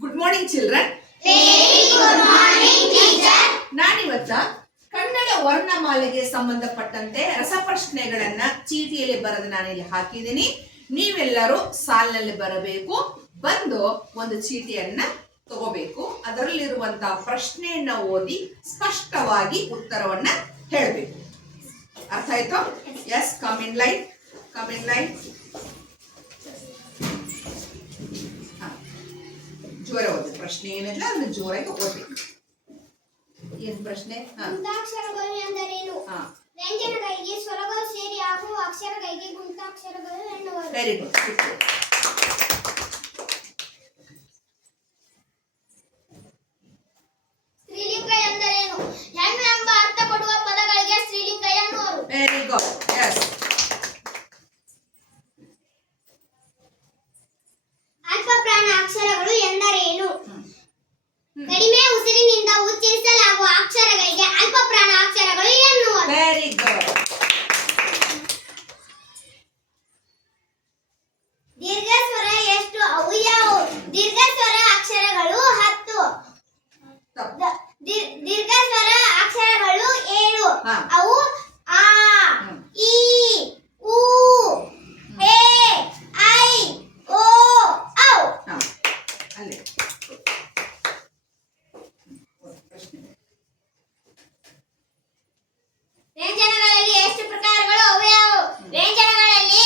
Good morning children. ನಾನಿವತ್ತ ಕನ್ನಡ ವರ್ಣಮಾಲೆಗೆ ಸಂಬಂಧಪಟ್ಟಂತೆ ರಸಪ್ರಶ್ನೆಗಳನ್ನ ಚೀಟಿಯಲ್ಲಿ ಬರೆದು ನಾನಿಲ್ಲಿ ಹಾಕಿದ್ದೀನಿ. ನೀವೆಲ್ಲರೂ ಸಾಲಿನಲ್ಲಿ ಬರಬೇಕು, ಬಂದು ಒಂದು ಚೀಟಿಯನ್ನ ತಗೋಬೇಕು. ಅದರಲ್ಲಿರುವಂತಹ ಪ್ರಶ್ನೆಯನ್ನ ಓದಿ ಸ್ಪಷ್ಟವಾಗಿ ಉತ್ತರವನ್ನ ಹೇಳಬೇಕು. ಅರ್ಥ ಆಯ್ತು? Yes, come in light. ಜೋರ ಓದಿ. ಪ್ರಶ್ನೆ ಏನಿಲ್ಲ ಅದನ್ನ ಜೋರಾಗಿ ಓದಬೇಕು. ಏನ್ ಪ್ರಶ್ನೆ? ಗುಂತಾಕ್ಷರಗಳು ಎಂದರೇನು? ವ್ಯಂಜನಗಳಿಗೆ ಸ್ವರಗಳು ಸೇರಿ ಆಗುವ ಅಕ್ಷರಗಳಿಗೆ ಗುಂತಾಕ್ಷರಗಳು ಎನ್ನುವರು. Very good. ಸ್ತ್ರೀಲಿಂಗ ಎಂದರೇನು? ಹೆಣ್ಣು ಎಂಬ ಅರ್ಥ ಕೊಡುವ ಪದಗಳಿಗೆ ಸ್ತ್ರೀಲಿಂಗ ಎನ್ನುವರು. Very good. ಎಸ್. ಅಲ್ಪಪ್ರಾಣ ಅಕ್ಷರಗಳು ಎಂದರೇನು? ಕಡಿಮೆ ಉಸಿರಿನಿಂದ ಉಚ್ಚರಿಸಲಾಗುವ ಅಕ್ಷರಗಳಿಗೆ ಅಲ್ಪಪ್ರಾಣ ಅಕ್ಷರಗಳು ಎನ್ನುವರು. Very good. ದೀರ್ಘ ಸ್ವರ ಎಷ್ಟು? ಅವು ಯಾವುವು? ದೀರ್ಘ ಸ್ವರ ಅಕ್ಷರಗಳು 10. ದೀರ್ಘ ಸ್ವರ ಅಕ್ಷರಗಳು 7. ಅವು ಆ, ಈ, ಉ, ಎ, ಐ, ಓ, ಔ. ಅಲ್ಲಿ ವ್ಯಂಜನಗಳಲ್ಲಿ ಎಷ್ಟು ಪ್ರಕಾರಗಳು? ಅವು ಯಾವುವು? ವ್ಯಂಜನಗಳಲ್ಲಿ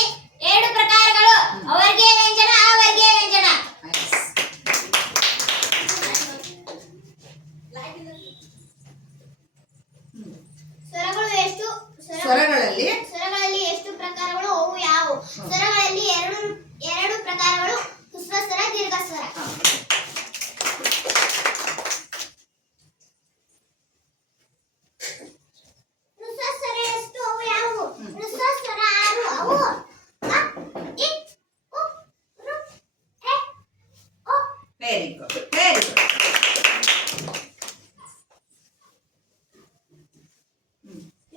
7 ಪ್ರಕಾರಗಳು. ಅವರ್ಗೀಯ ವ್ಯಂಜನ, ಅವರ್ಗೀಯ ವ್ಯಂಜನ. ಸ್ವರಗಳು ಎಷ್ಟು? ಸ್ವರಗಳಲ್ಲಿ ಎಷ್ಟು ಪ್ರಕಾರಗಳು? ಅವು ಯಾವುವು? ಸ್ವರಗಳಲ್ಲಿ 2 ಪ್ರಕಾರಗಳು: ಹ್ರಸ್ವ ಸ್ವರ, ದೀರ್ಘ ಸ್ವರ. ಹ್ರಸ್ವ ಸ್ವರ ಎಷ್ಟು? ಅವು ಯಾವುವು? ಹ್ರಸ್ವ ಸ್ವರ 6. ಅವು ಅ, ಇ, ಉ, ಋ, ಎ, ಓ. Very good. Very good.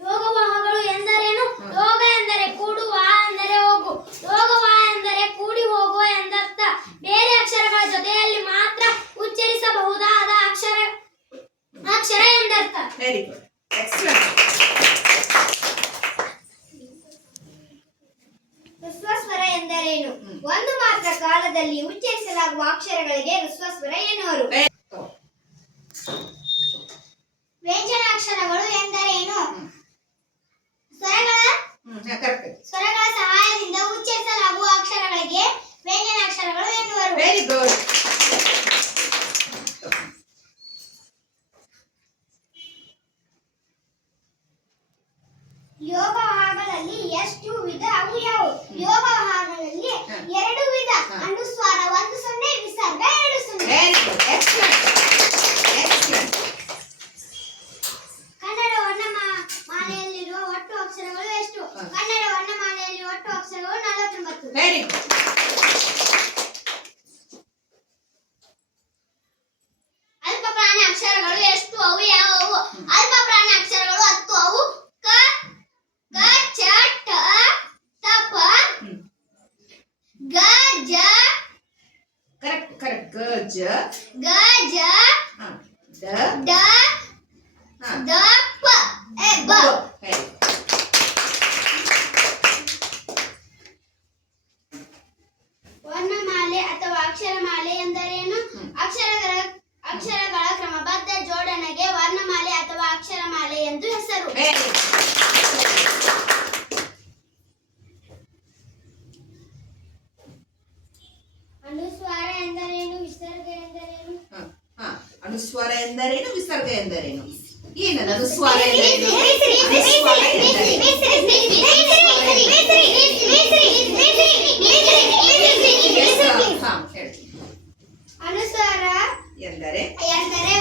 ಯೋಗವಾಹಗಳು ಎಂದರೇನು? ಯೋಗ ಎಂದರೆ ಕೂಡು, ವಾಹ ಎಂದರೆ ಹೋಗು. ಯೋಗವಾಹ ಎಂದರೆ ಕೂಡಿ ಹೋಗುವ ಎಂದರ್ಥ. ಬೇರೆ ಅಕ್ಷರಗಳ ಜೊತೆಯಲ್ಲಿ ಮಾತ್ರ ಉಚ್ಚರಿಸಬಹುದಾದ ಅಕ್ಷರ ಎಂದರ್ಥ. Very good. ಎಕ್ಸಲೆಂಟ್. ಹ್ರಸ್ವ ಸ್ವರ ಎಂದರೇನು? ಒಂದು ಮಾತ್ರ ಕಾಲದಲ್ಲಿ ಉಚ್ಚರಿಸಲಾಗುವ ಅಕ್ಷರಗಳಿಗೆ ಹ್ರಸ್ವ ಸ್ವರ ಎನ್ನುವರು. ವ್ಯಂಜನಾಕ್ಷರಗಳು ಎಂದರೇನು? ಸ್ವರಗಳ ಸಹಾಯದಿಂದ ಉಚ್ಚರಿಸಲಾಗುವ ಅಕ್ಷರಗಳಿಗೆ ವ್ಯಂಜನಾಕ್ಷರಗಳು ಎನ್ನುವರು. Very good. ಯೋಗವಾಹಗಳಲ್ಲಿ ಎಷ್ಟು ವಿಧ? ಅವು ಯಾವುವು? ಯೋಗವಾಹಗಳಲ್ಲಿ 2 ವಿಧ: ಅನುಸ್ವಾರ 1 0, ವಿಸರ್ಗ 2 0. Very good. Excellent. Excellent. Kannada ವರ್ಣಮಾಲೆಯಲ್ಲಿರುವ ಒಟ್ಟು ಅಕ್ಷರಗಳು ಎಷ್ಟು? ಕನ್ನಡ ವರ್ಣಮಾಲೆಯಲ್ಲಿ ಒಟ್ಟು ಅಕ್ಷರಗಳು 49. Very good. ಅಲ್ಪಪ್ರಾಣ ಅಕ್ಷರಗಳು ಎಷ್ಟು? ಅವು ಯಾವುವು? ಅಲ್ಪಪ್ರಾಣ ಅಕ್ಷರಗಳು 10. ಅವು ಕ, ಚ, ಟ, ತ, ಪ, ಗ, ಜ. ಕರೆಕ್ಟ್. ಗ, ಜ, ಗ, ಜ, ಡ, ಡ, ದ, ಪ, ಎ, ಬ. Very good. ವರ್ಣಮಾಲೆ ಅಥವಾ ಅಕ್ಷರಮಾಲೆ ಎಂದರೇನು? ಅಕ್ಷರಗಳ ಕ್ರಮಬದ್ಧ ಜೋಡಣೆಗೆ ವರ್ಣಮಾಲೆ ಅಥವಾ ಅಕ್ಷರಮಾಲೆ ಎಂದು ಹೆಸರು. Very good. ಅನುಸ್ವಾರ ಎಂದರೇನು? ವಿಸರ್ಗ ಎಂದರೇನು? ಅನುಸ್ವಾರ ಎಂದರೇನು? ವಿಸರ್ಗ ಎಂದರೇನು? ಏನದು ಅನುಸ್ವಾರ ಎಂದರೇನು? ಅನುಸ್ವಾರ ಎಂದರೇನು? ಅನುಸ್ವಾರ ಎಂದರೆ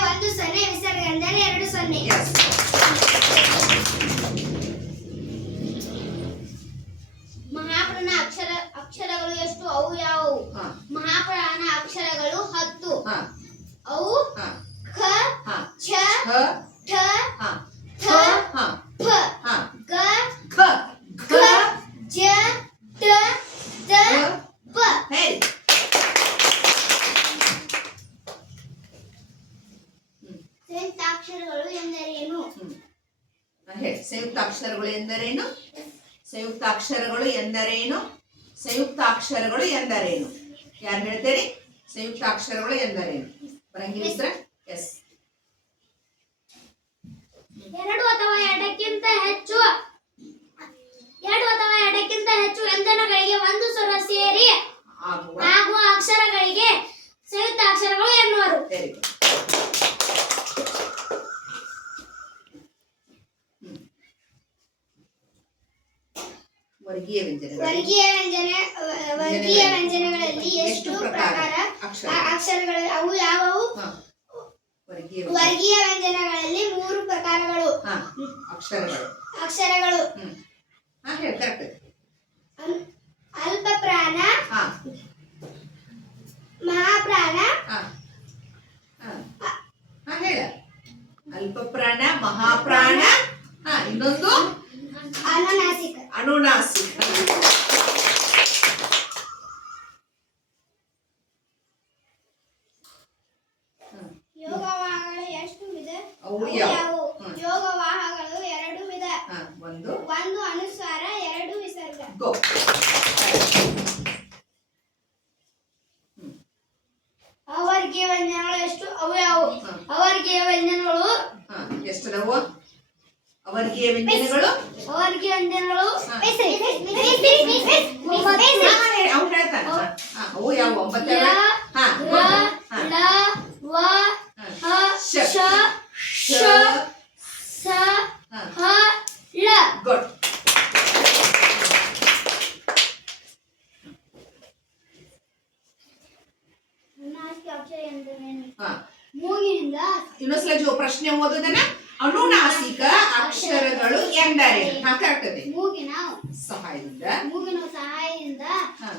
1 0, ವಿಸರ್ಗ ಎಂದರೆ 2 0. ಎಸ್. ಮಹಾಪ್ರಾಣ ಅಕ್ಷರಗಳು ಎಷ್ಟು? ಅವು ಯಾವುವು? ಮಹಾಪ್ರಾಣ ಅಕ್ಷರಗಳು 10. ಅವು ಖ, ಛ, ಠ, ಥ, ಪ, ಗ, ಘ, ಜ, ಟ, ದ, ಪ. ವೆರಿ ಹೇಳಿ ಸಂಯುಕ್ತಾಕ್ಷರಗಳು ಎಂದರೇನು? ಸಂಯುಕ್ತಾಕ್ಷರಗಳು ಎಂದರೇನು? ಸಂಯುಕ್ತಾಕ್ಷರಗಳು ಎಂದರೇನು? ಯಾರು ಹೇಳ್ತೀರಿ? ಸಂಯುಕ್ತಾಕ್ಷರಗಳು ಎಂದರೇನು? ಬರಂಗಿಲ್ಲ ಉತ್ತರ? ಎಸ್. ಎರಡು ಅಥವಾ ಎರಡಕ್ಕಿಂತ ಹೆಚ್ಚು ವ್ಯಂಜನಗಳಿಗೆ ಒಂದು ಸ್ವರ ಸೇರಿ ಆಗುವ ಅಕ್ಷರಗಳಿಗೆ ಸಂಯುಕ್ತಾಕ್ಷರಗಳು ಎನ್ನುವರು. Very good. ವರ್ಗೀಯ ವ್ಯಂಜನಗಳು. ವರ್ಗೀಯ ವ್ಯಂಜನಗಳಲ್ಲಿ ಎಷ್ಟು ಪ್ರಕಾರ ಅಕ್ಷರಗಳು ಅವು ಯಾವುವು? ವರ್ಗೀಯ ವ್ಯಂಜನಗಳಲ್ಲಿ 3 ಪ್ರಕಾರಗಳು. ಅಕ್ಷರಗಳು ಹೇಳಿ ಕರೆಕ್ಟ್. ಅಲ್ಪ ಪ್ರಾಣ, ಮಹಾಪ್ರಾಣ. ಹೇಳ. ಅಲ್ಪ ಪ್ರಾಣ, ಮಹಾಪ್ರಾಣ, ಇನ್ನೊಂದು ಅನುನಾಸಿಕ. ಅನುನಾಸಿಕ. ಯೋಗವಾಹಗಳು ಎಷ್ಟು ವಿಧ? ಅವು ಯಾವುವು? ಯೋಗವಾಹಗಳು 2 ವಿಧ. ಒಂದು ಅನುಸ್ವಾರ, 2 ವಿಸರ್ಗ. ಗೋ. ಅವರ್ಗೀಯ ವ್ಯಂಜನಗಳು ಎಷ್ಟು? ಅವು ಯಾವುವು? ಅವರ್ಗೀಯ ವ್ಯಂಜನಗಳು ಎಷ್ಟದವು? ಅವರ್ಗೀಯ ವ್ಯಂಜನಗಳು ಅವು ಹೇಳ್ತಾನೆ. ಅವು ಯಾವ? 9. ಗುಡ್. ಮೂಗಿನಿಂದ ಇನ್ನೊಂದ್ಸಲ ಪ್ರಶ್ನೆ ಓದೋದನ್ನ. ಅನುನಾಸಿಕ ಅಕ್ಷರಗಳು ಎಂದರೇನು? ಕರೆಕ್ಟ್ ಇದೆ. ಮೂಗಿನ ಸಹಾಯದಿಂದ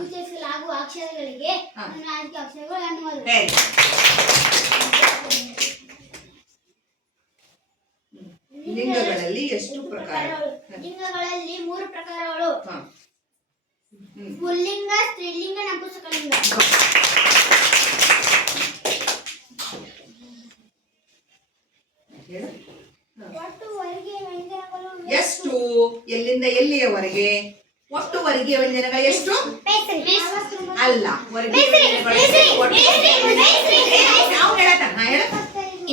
ಉಚ್ಚರಿಸಲಾಗುವ ಅಕ್ಷರಗಳಿಗೆ ಅನುನಾಸಿಕ ಅಕ್ಷರಗಳು ಎನ್ನುವರು. ಲಿಂಗಗಳಲ್ಲಿ ಎಷ್ಟು ಪ್ರಕಾರ? ಲಿಂಗಗಳಲ್ಲಿ 3 ಪ್ರಕಾರಗಳು. ಪುಲ್ಲಿಂಗ, ಸ್ತ್ರೀಲಿಂಗ, ನಪುಂಸಕಲಿಂಗ. ಒಟ್ಟು ವರ್ಗೀಯ ವ್ಯಂಜನಗಳು ಎಷ್ಟು? ಎಲ್ಲಿಂದ ಎಲ್ಲಿಯವರೆಗೆ? ಒಟ್ಟು ವರ್ಗೀಯ ವ್ಯಂಜನಗಳು ಎಷ್ಟು? ಅಲ್ಲ, ವರ್ಗೀಯ ವ್ಯಂಜನಗಳು ನಾವು ಹೇಳತಾನ. ಹೇಳ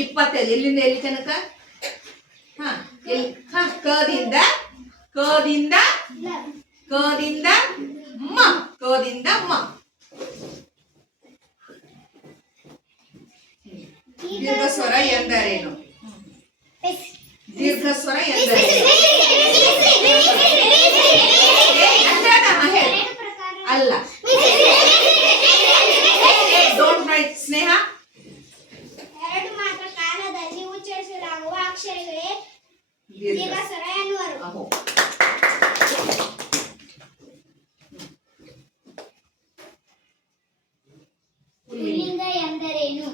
25. ಎಲ್ಲಿಂದ ಎಲ್ಲಿ ತನಕ? ಕದಿಂದ ಮ. ಕದಿಂದ ಮ. ದೀರ್ಘ ಸ್ವರ ಎಂದರೇನು? ದೀರ್ಘ ಸ್ವರ ಎಂದರೇನು? ಅಲ್ಲ. ಡೋಂಟ್ ರೈಟ್ ಸ್ನೇಹ. 2 ಮಾತ್ರ ಕಾಲದಲ್ಲಿ ಉಚ್ಚರಿಸಲಾಗುವ ಅಕ್ಷರಗಳೇ ದೀರ್ಘ ಸ್ವರ ಎನ್ನುವರು. ಪುಲ್ಲಿಂಗ ಎಂದರೇನು?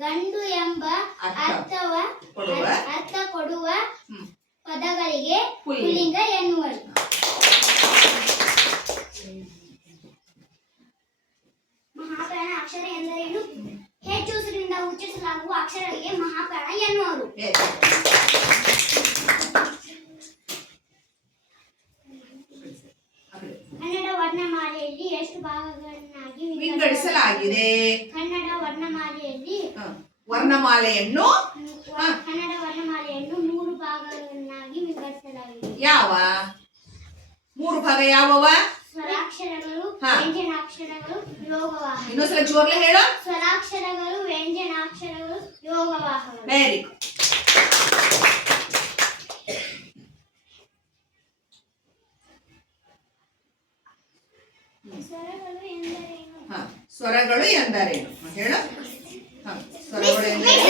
ಗಂಡು ಎಂಬ ಅರ್ಥ ಕೊಡುವ ಪದಗಳಿಗೆ ಪುಲ್ಲಿಂಗ ಎನ್ನುವರು. ಮಹಾಪ್ರಾಣ ಅಕ್ಷರ ಎಂದರೇನು? ಹೆಚ್ಚು ಉಸಿರಿನಿಂದ ಉಚ್ಚರಿಸಲಾಗುವ ಅಕ್ಷರಗಳಿಗೆ ಮಹಾಪ್ರಾಣ ಎನ್ನುವರು. ಕನ್ನಡ ವರ್ಣಮಾಲೆಯಲ್ಲಿ ಎಷ್ಟು ಭಾಗಗಳನ್ನಾಗಿ ವಿಂಗಡಿಸಲಾಗಿದೆ? ಕನ್ನಡ ವರ್ಣಮಾಲೆಯನ್ನು 3 ಭಾಗಗಳನ್ನಾಗಿ ವಿಂಗಡಿಸಲಾಗಿದೆ. ಯಾವ 3 ಭಾಗ ಯಾವುವ? ಸ್ವರಾಕ್ಷರಗಳು, ವ್ಯಂಜನಾಕ್ಷರಗಳು, ಯೋಗವಾಹಗಳು. ಇನ್ನೊಂದ್ಸಲ ಜೋರ್ಲೆ ಹೇಳು. ಸ್ವರಾಕ್ಷರಗಳು, ವ್ಯಂಜನಾಕ್ಷರಗಳು, ಯೋಗವಾಹಗಳು. Very good. ಸ್ವರಗಳು ಎಂದರೇನು? ಸ್ವರಗಳು ಎಂದರೇನು ಹೇಳು. ಸ್ವರಗಳು ಎಂದರೇನು?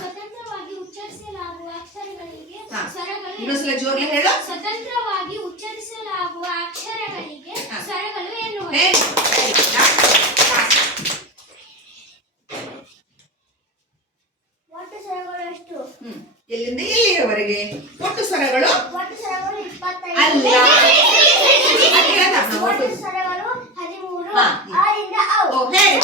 ಸ್ವತಂತ್ರವಾಗಿ ಉಚ್ಚರಿಸಲಾಗುವ ಅಕ್ಷರಗಳಿಗೆ ಸ್ವರಗಳು. ಇನ್ನೊಂದ್ಸಲ ಜೋರ್ಲೆ ಹೇಳು. ಸ್ವತಂತ್ರವಾಗಿ ಉಚ್ಚರಿಸಲಾಗುವ ಅಕ್ಷರಗಳಿಗೆ ಸ್ವರಗಳು ಎನ್ನುವರು. ಒಟ್ಟು ಸ್ವರಗಳು ಎಷ್ಟು? ಎಲ್ಲಿಂದ ಎಲ್ಲಿಯವರೆಗೆ? ಒಟ್ಟು ಸ್ವರಗಳು 25. ಅಲ್ಲ. ಒಟ್ಟು ಸ್ವರಗಳು 13. 6 ರಿಂದ ಅವು. ಹೇಳಿ.